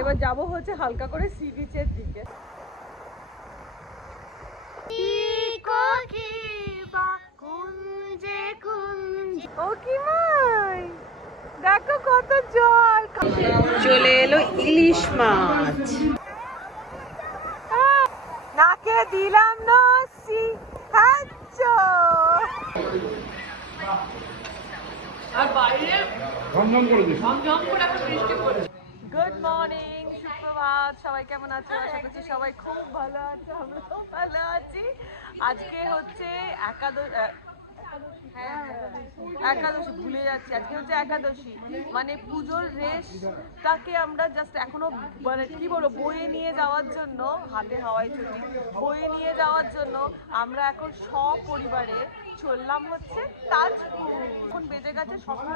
এবার যাব হচ্ছে হালকা করে সি বিচের দিকে। ও কি মাই, দেখো কত জল। চলে এলো ইলিশ মাছ, নাকে দিলাম নসি খাচ্ছো। আর বাইরে ঝমঝম করে দিচ্ছে, ঝমঝম করে এখন বৃষ্টি পড়ছে। গুড মর্নিং, সুপ্রভাত, সবাই কেমন আছো? আশা করছি সবাই খুব ভালো আছে, আমরা খুব ভালো আছি। আজকে হচ্ছে একাদশী, ভুলে যাচ্ছি। আজকে হচ্ছে একাদশী, মানে পুজোর রেশটাকে আমরা জাস্ট এখনো মানে কি বলবো বয়ে নিয়ে যাওয়ার জন্য, হাতে হাওয়াই ছুটি বয়ে নিয়ে যাওয়ার জন্য আমরা এখন সপরিবারে চললাম হচ্ছে তাজপুর। এখন বেজে গেছে সকাল,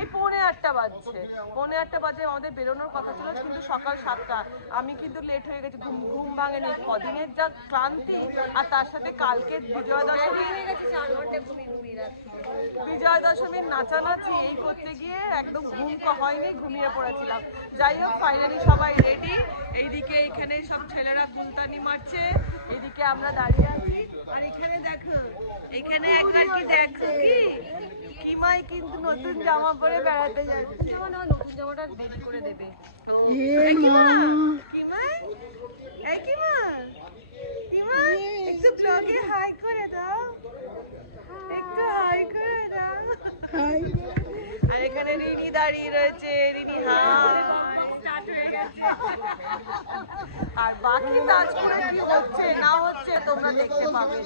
এই 8:45 বাজছে, 8:45 বাজে আমাদের বেরোনোর কথা ছিল, কিন্তু সকাল 7টা। আমি কিন্তু লেট হয়ে গেছি, ঘুম ভাঙেনি, কদিনের যা ক্লান্তি, আর তার সাথে কালকে বিজয়া দশমীর নাচানাচি এই করতে গিয়ে একদম ঘুম হয়নি, ঘুমিয়ে পড়েছিলাম। যাই হোক, ফাইনালি সবাই রেডি। এইদিকে এখানে সব ছেলেরা ফুলতানি মারছে, এদিকে আমরা দাঁড়িয়ে আছি। আর এখানে দেখো, এখানে একবার কি দেখো, কি মাই কিন্তু নতুন জামা পরে বেড়াতে যাচ্ছে। নতুন জামাটা রেডি করে দেবে তো। একটু ব্লগে হাই করে দাও, একটু হাই করে দাও। আর এখানে রিনি দাঁড়িয়ে রয়েছে, রিনি হাই। আর বাকি তাজপুরে কি হচ্ছে না হচ্ছে তোমরা দেখতে পাবে।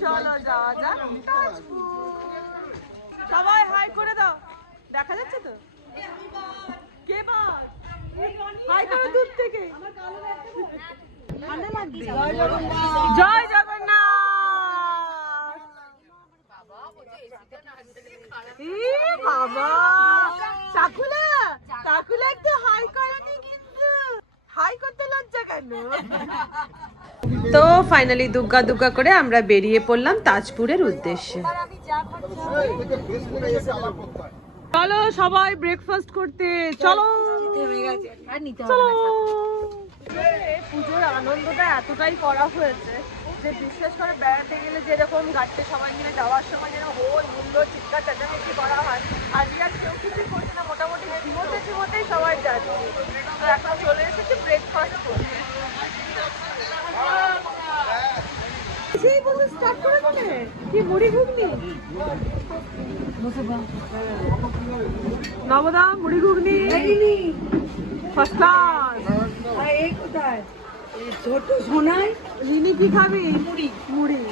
চলো যাওয়া যাক তাজপুর। সবাই হাই করে দাও, দেখা যাচ্ছে তো? কে বাদ হাই করো দূর থেকে। জয় জগন্নাথ। বাবা চাকুলা, চাকুলা একটু হাই করনি, কিন্তু হাই করতে লজ্জা কেন? তো ফাইনালি দুগ্গা দুগ্গা করে আমরা বেরিয়ে পড়লাম তাজপুরের উদ্দেশ্যে। চলো সবাই ব্রেকফাস্ট করতে, চলো চলো। পুজোর আনন্দটা এতটাই করা হয়েছে যে বিশেষ করে বেড়াতে গেলে যেরকম গাড়িতে সবাই মিলে যাওয়ার সময় যেন হোল হুল্লোড় চিৎকার চেঁচামেচি করা হয়, আজকে আর কেউ কিছুই করছে না, মোটামুটি ঝিমোতেই সবাই যাচ্ছে। তো এখন চলে এসেছে ব্রেকফাস্ট করতে। কি মুড়ি ঘুগনি, নবদা মুড়ি ঘুগনি ফার্স্ট ক্লাস। ছোট সোনাই রিনি কি খাবি? মুড়ি। মুড়ি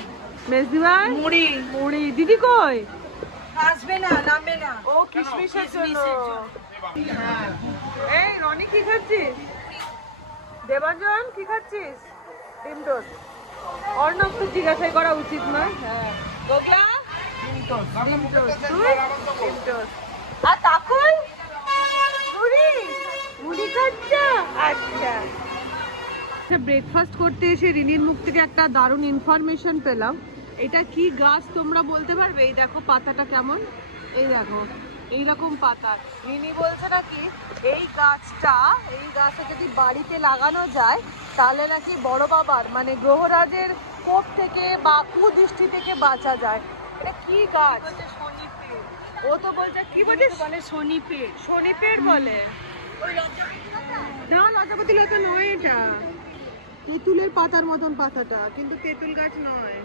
মেজদি ভাই মুড়ি। মুড়ি দিদি কই? আসবে না, নামবে না। ও কিশমিশের জন্য। এই রনি কি খাচ্ছিস? দেবাঞ্জন কি খাচ্ছিস? ডিম টোস্ট। অর্ণব তো জিজ্ঞাসা করা উচিত নয়। হ্যাঁ গোগলা ডিম টোস্ট। ডিম টোস্ট। তুই ডিম টোস্ট। আর তাকুল মুড়ি। মুড়ি খাচ্ছা? আচ্ছা। ব্রেকফাস্ট করতে এসে রিনির মুখ থেকে একটা দারুণ ইনফরমেশন পেলাম। এটা কি গাছ তোমরা বলতে পারবে? এই দেখো পাতাটা কেমন, এই দেখো এইরকম পাতা। রিনি বলছে নাকি এই গাছটা যদি বাড়িতে লাগানো যায় তাহলে নাকি বড় বাবার মানে গ্রহরাজের কোপ থেকে বা কুদৃষ্টি থেকে বাঁচা যায়। এটা কি গাছ? ও তো বলছে কি বলে শনিপেড়। শনিপেড় বলে না, লতাপাতি লতা নয়, এটা তেঁতুলের পাতার মতন পাতাটা, কিন্তু তেঁতুল গাছ নয়।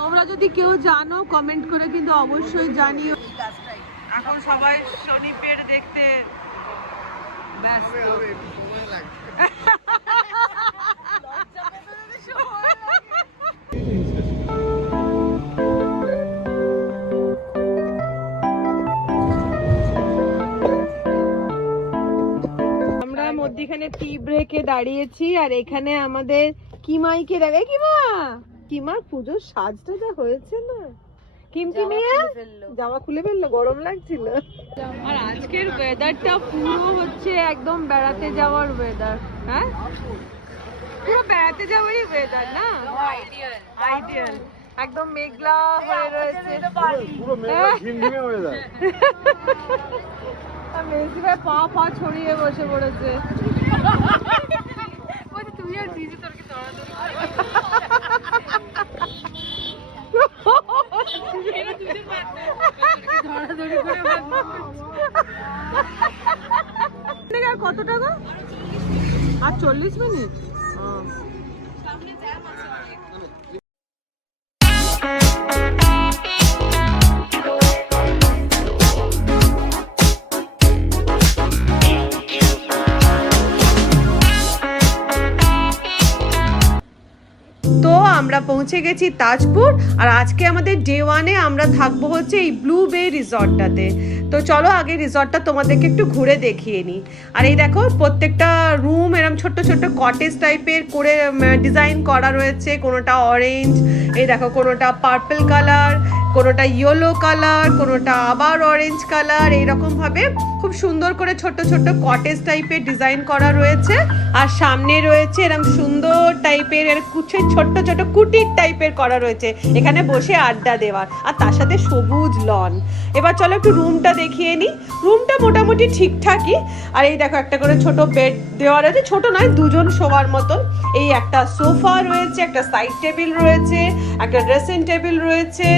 তোমরা যদি কেউ জানো কমেন্ট করে কিন্তু অবশ্যই জানিও। এখন সবাই শনিপেড় দেখতে ব্যস্ত। আমরা মধ্যখানে টি ব্রেকে দাঁড়িয়েছি, আর এখানে আমাদের কিমাইকে দেখে। কিমা পুজোর সাজটা যা হয়েছে না, জামা খুলে ফেললো, গরম লাগছিল। আর আজকের ওয়েদারটা পুরো হচ্ছে একদম বেড়াতে যাওয়ার ওয়েদার। হ্যাঁ পুরো বেড়াতে যাওয়ারই ওয়েদার না, আইডিয়াল। একদম মেঘলা হয়ে রয়েছে। আর মেসি ভাই পা পা ছড়িয়ে বসে পড়েছে। তুই আর দিদি তোর কি কত টাকা? আর 40 মিনিট। তো আমরা পৌঁছে গেছি তাজপুর, আর আজকে আমাদের ডে 1-এ আমরা থাকবো হচ্ছে এই ব্লু বে রিসর্টটাতে। তো চলো আগে রিসর্টটা তোমাদেরকে একটু ঘুরে দেখিয়ে নিই। আর এই দেখো প্রত্যেকটা রুম এরকম ছোট্ট ছোট্ট কটেজ টাইপের করে ডিজাইন করা রয়েছে। কোনোটা অরেঞ্জ, এই দেখো কোনোটা পার্পল কালার, কোনোটা ইয়েলো কালার, কোনোটা আবার অরেঞ্জ কালার, এইরকমভাবে খুব সুন্দর করে ছোট্ট ছোট্ট কটেজ টাইপের ডিজাইন করা রয়েছে। আর সামনে রয়েছে এরকম সুন্দর টাইপের কুচে ছোট্ট ছোট কুটির টাইপের করা রয়েছে, এখানে বসে আড্ডা দেওয়ার। আর তার সাথে সবুজ লন। এবার চলো একটু রুমটা দেখিয়ে নিই। রুমটা মোটামুটি ঠিকঠাকই। আর এই দেখো একটা করে ছোট বেড দেওয়া রয়েছে, ছোট নয়, দুজন শোয়ার মতন। এই একটা সোফা রয়েছে, একটা সাইড টেবিল রয়েছে, একটা ড্রেসিং টেবিল রয়েছে।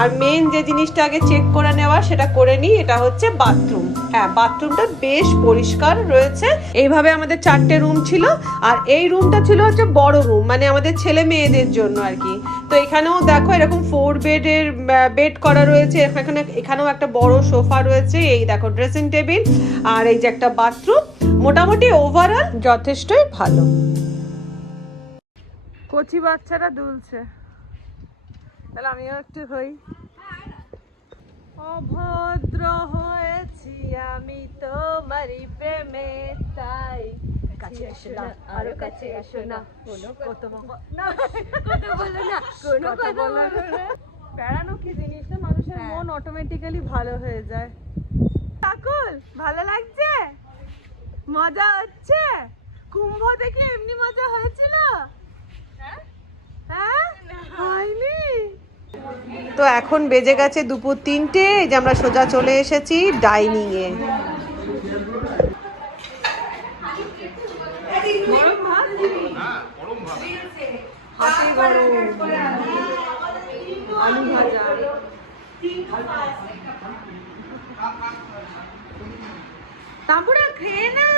আর মেন যে জিনিসটা আগে চেক করে নেওয়া সেটা করে নিই, এটা হচ্ছে বাথরুম। হ্যাঁ, বাথরুমটা বেশ পরিষ্কার রয়েছে। এইভাবে আমাদের 4টে রুম ছিল। আর এই রুমটা ছিল হচ্ছে বড় রুম, মানে আমাদের ছেলে মেয়েদের জন্য আর কি। তো এখানেও দেখো এরকম 4 বেডের বেড করা রয়েছে। এখানেও একটা বড় সোফা রয়েছে। এই দেখো ড্রেসিং টেবিল, আর এই যে একটা বাথরুম। মোটামুটি ওভারঅল যথেষ্টই ভালো। কচি বাচ্চারা দুলছে, তাহলে আমিও একটু হই। অভদ্র হয়েছি আমি তোমারই প্রেমে, তাই কাছে এসো না, আরো কাছে এসো না, কোনো কথা বলো না, কোনো কথা বলো না। বেড়ানো কি জিনিস না, মানুষের মন অটোমেটিক্যালি ভালো হয়ে যায়। কাকুল ভালো লাগছে? মজা হচ্ছে? কুম্ভ দেখে এমনি মজা হয়েছিল? হ্যাঁ, হয়নি? তো এখন বেজে গেছে দুপুর 3টে। এই যে আমরা সোজা চলে এসেছি ডাইনিং এ। আলু ভাজা, তারপরে খেয়ে না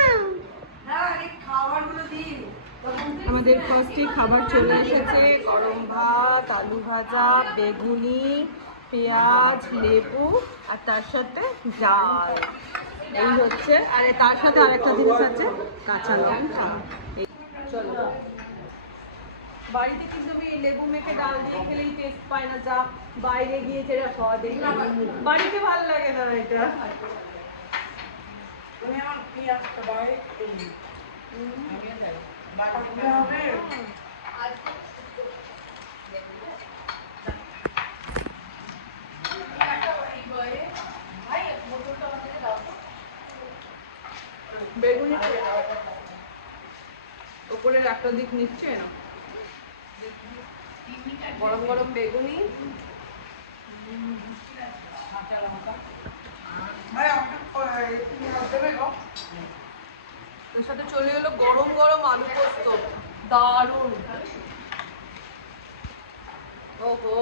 আমাদের ফার্স্টে খাবার চলে এসেছে। গরম ভাত, আলু ভাজা, বেগুনি, পেঁয়াজ, লেবু, আর তার সাথে ডাল। এই হচ্ছে, আর তার সাথে আরেকটা জিনিস আছে, কাঁচা লঙ্কা। চলো, বাড়িতে কিন্তু আমি লেবু মেখে ডাল দিয়ে খেলেই টেস্ট পায় না, যা বাইরে গিয়ে যেটা খাওয়া দেখি বাড়িতে ভালো লাগে না এটা। বেগুনি ওপরের একটা দিক নিচ্ছে না, গরম গরম বেগুনি, এর সাথে চলে এলো গরম গরম আলু পোস্ত, দারুণ। ওহো,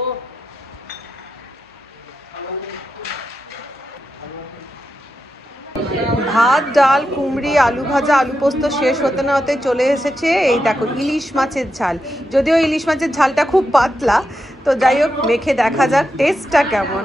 ভাত, ডাল, কুমড়ি, আলু ভাজা, আলু পোস্ত শেষ হতে না হতে চলে এসেছে এই দেখো ইলিশ মাছের ঝাল। যদিও ইলিশ মাছের ঝালটা খুব পাতলা, তো যাই হোক মেখে দেখা যাক টেস্টটা কেমন।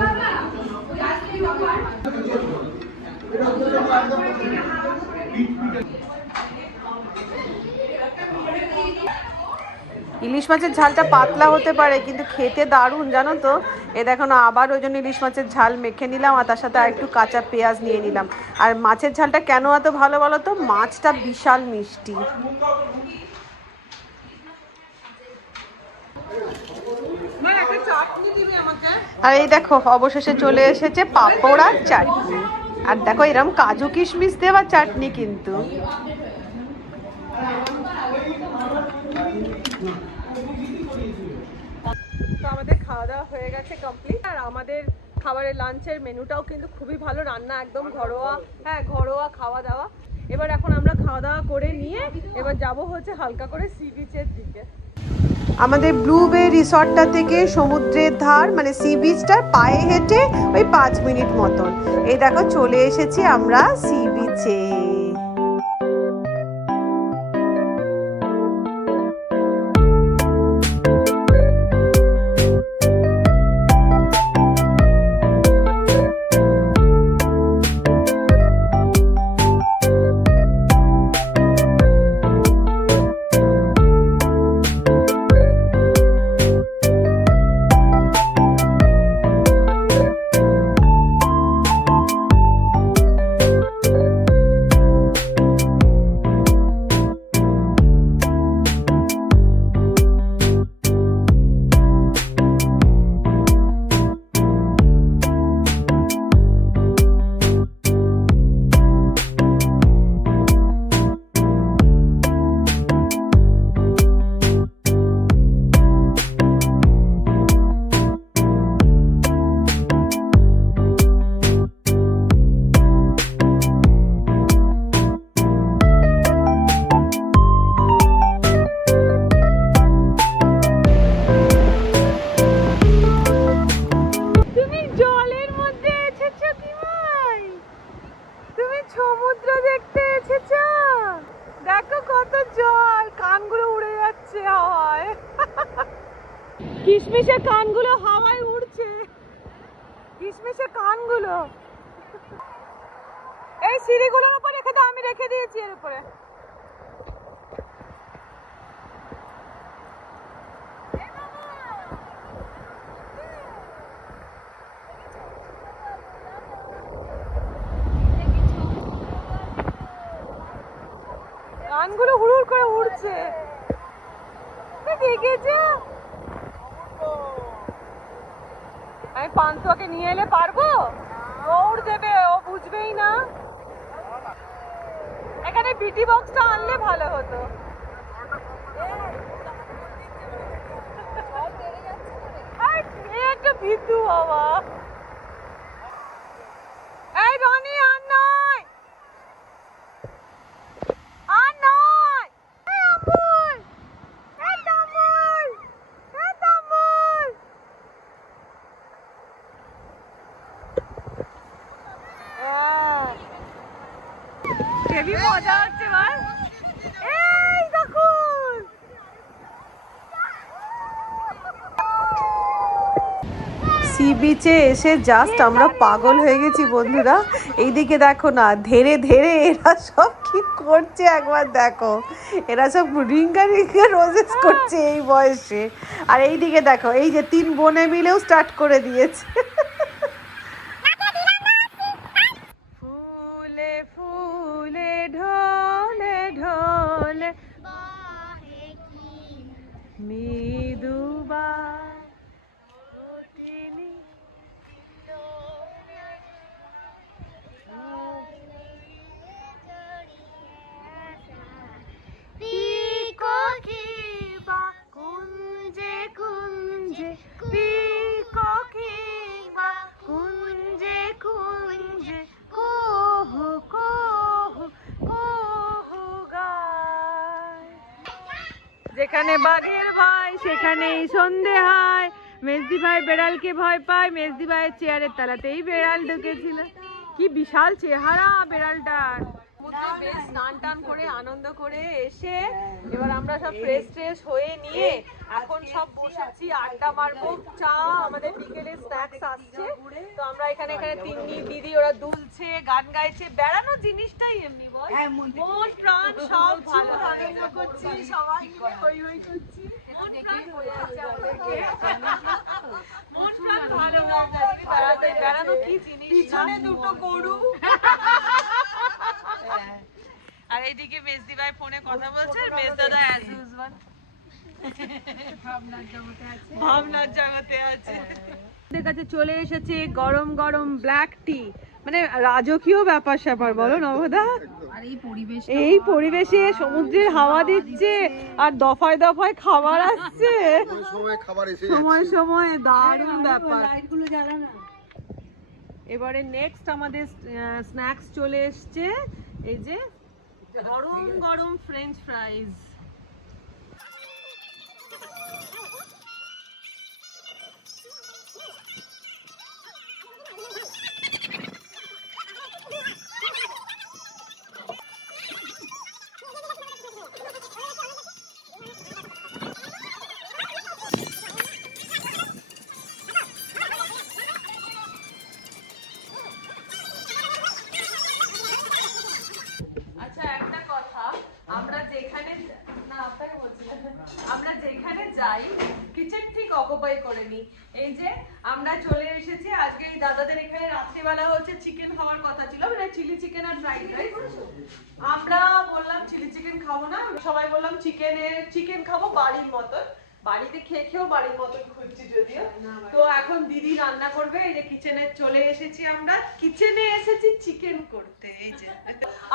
ইলিশ মাছের ঝালটা পাতলা হতে পারে, কিন্তু খেতে দারুণ জানো তো। এ দেখো না, আবার ওই জন্য ইলিশ মাছের ঝাল মেখে নিলাম, আর তার সাথে আরেকটু কাঁচা পেঁয়াজ নিয়ে নিলাম। আর মাছের ঝালটা কেন এত ভালো বলো তো, মাছটা বিশাল মিষ্টি। আর এই দেখো অবশেষে চলে এসেছে পাঁপড় আর চাটনি। আর দেখো এরকম কাজু কিশমিশ দেওয়া চাটনি কিন্তু। তো আমাদের খাওয়া দাওয়া হয়ে গেছে কমপ্লিট। আর আমাদের খাবারের লাঞ্চের মেনুটাও কিন্তু খুবই ভালো, রান্না একদম ঘরোয়া, হ্যাঁ ঘরোয়া খাওয়া দাওয়া। এবার এখন আমরা খাওয়া দাওয়া করে নিয়ে এবার যাব হচ্ছে হালকা করে সি বিচের দিকে। আমাদের ব্লু বে রিসর্টটা থেকে সমুদ্রের ধার মানে সি বিচটা পায়ে হেঁটে ওই 5 মিনিট মতন। এই দেখো চলে এসেছি আমরা সি বিচে। সমুদ্র দেখতে এসেছ, দেখো কত জল, কানগুলো উড়ে যাচ্ছে হাওয়ায়। কিশমিশের কানগুলো হাওয়ায় উড়ছে, কিশমিশের কানগুলো। এই সিঁড়িগুলোর উপর রেখে দাও, আমি রেখে দিয়েছি এর উপরে। কানগুলো হুড় করে উড়ছে, দেখেছো? আমি পান্তুয়াকে নিয়ে এলে পারবো? দৌড় দেবে, ও বুঝবেই না। এখানে বিটি বক্সটা আনলে ভালো হতো। একটা ভিতু বাবা। এই রনি আর নয়, আর নয়। এই আমুল, এই তামুল, এই তামুল। হেভি মজা হচ্ছে ভাই। এই দেখুন, সি বিচে এসে জাস্ট আমরা পাগল হয়ে গেছি বন্ধুরা। এইদিকে দেখো না, ধীরে ধীরে এরা সব কি করছে একবার দেখো, এরা সব রিঙ্গা রিঙ্গা রোজেস করছে এই বয়সে। আর এইদিকে দেখো, এই যে 3 বোনে মিলেও স্টার্ট করে দিয়েছে। ফুলে ফুলে ঢলে ঢলে মৃদুবা কুঞ্জে কুঞ্জে কুঞ্জে কুঞ্জে কোহ কোহ কোহ গায়। যেখানে বাঘের ভয় সেখানেই সন্ধে হয়। মেজদি ভাই বেড়ালকে ভয় পায়, মেজদি ভাইয়ের চেয়ারের তলাতেই বেড়াল ঢুকেছিল। কি বিশাল চেহারা বেড়ালটার। বেশ স্নান টান করে আনন্দ করে এসে এবার আমরা সব ফ্রেশ ট্রেশ হয়ে নিয়ে এখন সব বসেছি, আড্ডা মারবো। চা, আমাদের বিকেলে স্ন্যাক্স আসছে, তো আমরা এখানে তিন্নি দিদি ওরা দুলছে, গান গাইছে। বেড়ানো জিনিসটাই এমনি বল, মন প্রাণ সব ভালো, আনন্দ করছি, সবাই মিলে হই হই করছি। মন প্রাণ হয়ে আছে আমাদেরকে, মন প্রাণ ভালো লাগে। বেড়ানো কি জিনিস, পিছনে দুটো গরু। আর এইদিকে মেজদি ভাই ফোনে কথা বলছে, মেজদাদা অ্যাজ ইউজুয়াল ভাবনার জগতে আছে। আমাদের কাছে চলে এসেছে গরম গরম ব্ল্যাক টি, মানে রাজকীয় ব্যাপার স্যাপার, বলো নবদা। এই পরিবেশে সমুদ্রের হাওয়া দিচ্ছে আর দফায় দফায় খাবার আসছে, সময় সময় দারুণ ব্যাপার। এবারে নেক্সট আমাদের স্ন্যাক্স চলে এসছে, এই যে গরম গরম ফ্রেঞ্চ ফ্রাইজ। আচ্ছা একটা কথা, আমরা যেখানে না আপনাকে বলছি না, আমরা যেখানে যাই কিচেন ঠিক অকুপাই করে নি। এই যে আমরা চলে এসেছি আজকে এই দাদাদের এখানে রাত্রিবেলা হচ্ছে চিকেন খাওয়ার কথা ছিল, মানে চিলি চিকেন আর ফ্রাইড রাইস। আমরা বললাম চিলি চিকেন খাবো না, সবাই বললাম চিকেন খাবো বাড়ির মতন। বাড়িতে খেয়েও বাড়ির মতন খুঁজছি যদিও। তো এখন দিদি রান্না করবে, এই যে কিচেনে চলে এসেছি, আমরা কিচেনে এসেছি চিকেন করতে। এই যে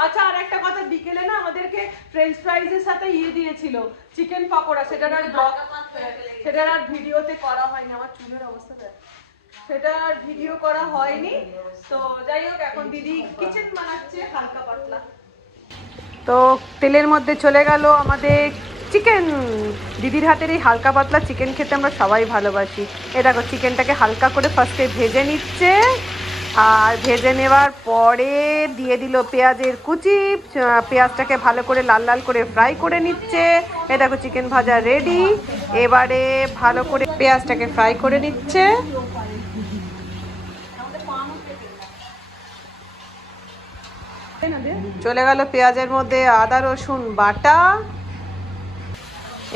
আচ্ছা আর একটা কথা, বিকেলে না আমাদেরকে ফ্রেঞ্চ ফ্রাইজের সাথে দিয়েছিল চিকেন পকোড়া, সেটার আর ভিডিওতে করা হয়নি। আমার চুলের অবস্থা দেখ, সেটা আর ভিডিও করা হয়নি। তো যাই হোক এখন দিদি কিচেন বানাচ্ছে হালকা পাতলা। তো তেলের মধ্যে চলে গেল আমাদের চিকেন। দিদির হাতের এই হালকা পাতলা চিকেন খেতে আমরা সবাই ভালোবাসি। এ দেখো চিকেনটাকে হালকা করে ফার্স্টে ভেজে নিচ্ছে, আর ভেজে নেওয়ার পরে দিয়ে দিল পেঁয়াজের কুচি। পেঁয়াজটাকে ভালো করে লাল লাল করে ফ্রাই করে নিচ্ছে। এ দেখো চিকেন ভাজা রেডি। এবারে ভালো করে পেঁয়াজটাকে ফ্রাই করে নিচ্ছে। চলে গেল পেঁয়াজের মধ্যে আদা রসুন বাটা।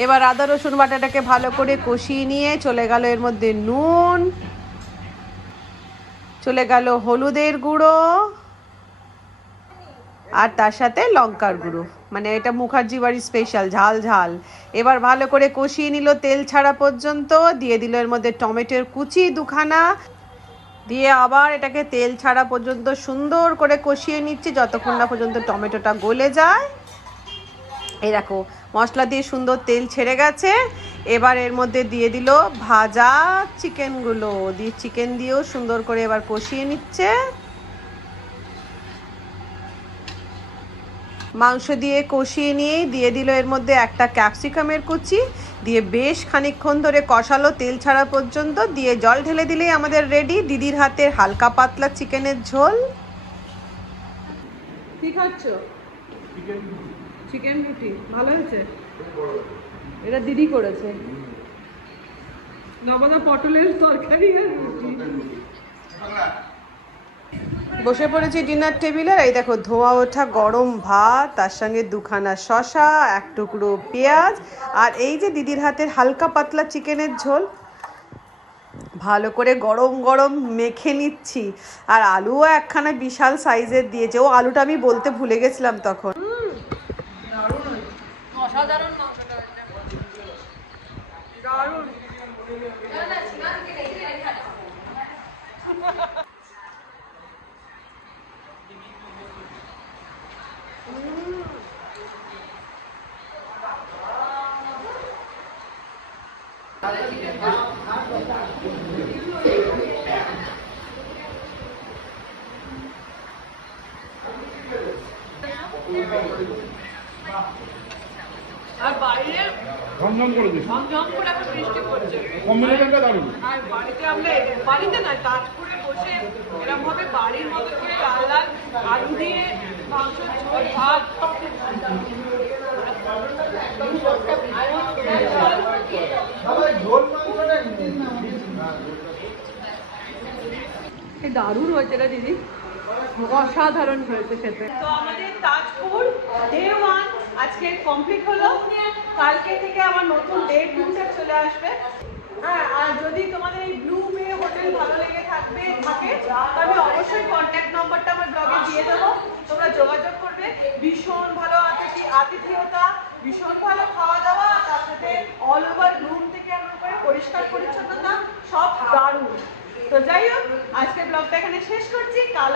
এবার আদা রসুন বাটাটাকে ভালো করে কষিয়ে নিয়ে চলে গেল এর মধ্যে নুন, চলে গেল হলুদের গুঁড়ো, আর তার সাথে লঙ্কার গুঁড়ো, মানে এটা মুখার্জি বাড়ির স্পেশাল ঝাল ঝাল। এবার ভালো করে কষিয়ে নিল তেল ছাড়া পর্যন্ত, দিয়ে দিল এর মধ্যে টমেটোর কুচি দুখানা, দিয়ে আবার এটাকে তেল ছাড়া পর্যন্ত সুন্দর করে কষিয়ে নিচ্ছি যতক্ষণ না পর্যন্ত টমেটোটা গলে যায়। এই দেখো মশলা দিয়ে সুন্দর তেল ছেড়ে গেছে। এবার এর মধ্যে দিয়ে দিল ভাজা চিকেনগুলো, দিয়ে চিকেন দিয়েও সুন্দর করে এবার কষিয়ে নিচ্ছে। মাংস দিয়ে কষিয়ে নিয়েই দিয়ে দিল এর মধ্যে একটা ক্যাপসিকামের কুচি, দিয়ে বেশ খানিকক্ষণ ধরে কষালো তেল ছাড়া পর্যন্ত, দিয়ে জল ঢেলে দিলেই আমাদের রেডি দিদির হাতের হালকা পাতলা চিকেনের ঝোল। কি খাচ্ছ? চিকেন রুটি। ভালো হয়েছে? এটা দিদি করেছে। নবাদা পটলের তরকারি আর রুটি। বসে পড়েছি ডিনার টেবিলে। এই দেখো ধোয়া ওঠা গরম ভাত, তার সঙ্গে দুখানা শসা, এক টুকরো পেঁয়াজ, আর এই যে দিদির হাতের হালকা পাতলা চিকেনের ঝোল। ভালো করে গরম গরম মেখে নিচ্ছি। আর আলুও একখানা বিশাল সাইজের দিয়েছে। ও আলুটা আমি বলতে ভুলে গেছিলাম তখন। অসাধারণ মাংসটা, দারুণ। আর বাইরে ঝমঝম করে দিচ্ছে, ঝমঝম করে এখন বৃষ্টি পড়ছে। কম্বিনেশনটা দারুণ। আর বাড়িতে আমরা বাড়িতে না তাজপুরে বসে এরকম ভাবে বাড়ির মতো করে লাল লাল আলু দিয়ে মাংস ঝোল ভাত, দারুণ হয়েছে রে দিদি, অসাধারণ হয়েছে খেতে। তো আমাদের তাজপুর ডে 1 আজকে কমপ্লিট হলো। কালকে থেকে আমার নতুন ডে 2 চলে আসবে। হ্যাঁ, আর যদি তোমাদের এই ব্লু মে হোটেল ভালো লেগে থাকে তবে অবশ্যই কন্ট্যাক্ট নম্বরটা আমার ব্লগে দিয়ে দেবো, তোমরা যোগাযোগ করবে। ভীষণ ভালো আতিথেয়তা, ভীষণ ভালো খাওয়া দাওয়া, তার সাথে অল ওভার রুম থেকে আমরা করে পরিষ্কার পরিচ্ছন্নতা সব দারুণ। তো যাই হোক আজকের ব্লগটা এখানে শেষ করছি। কাল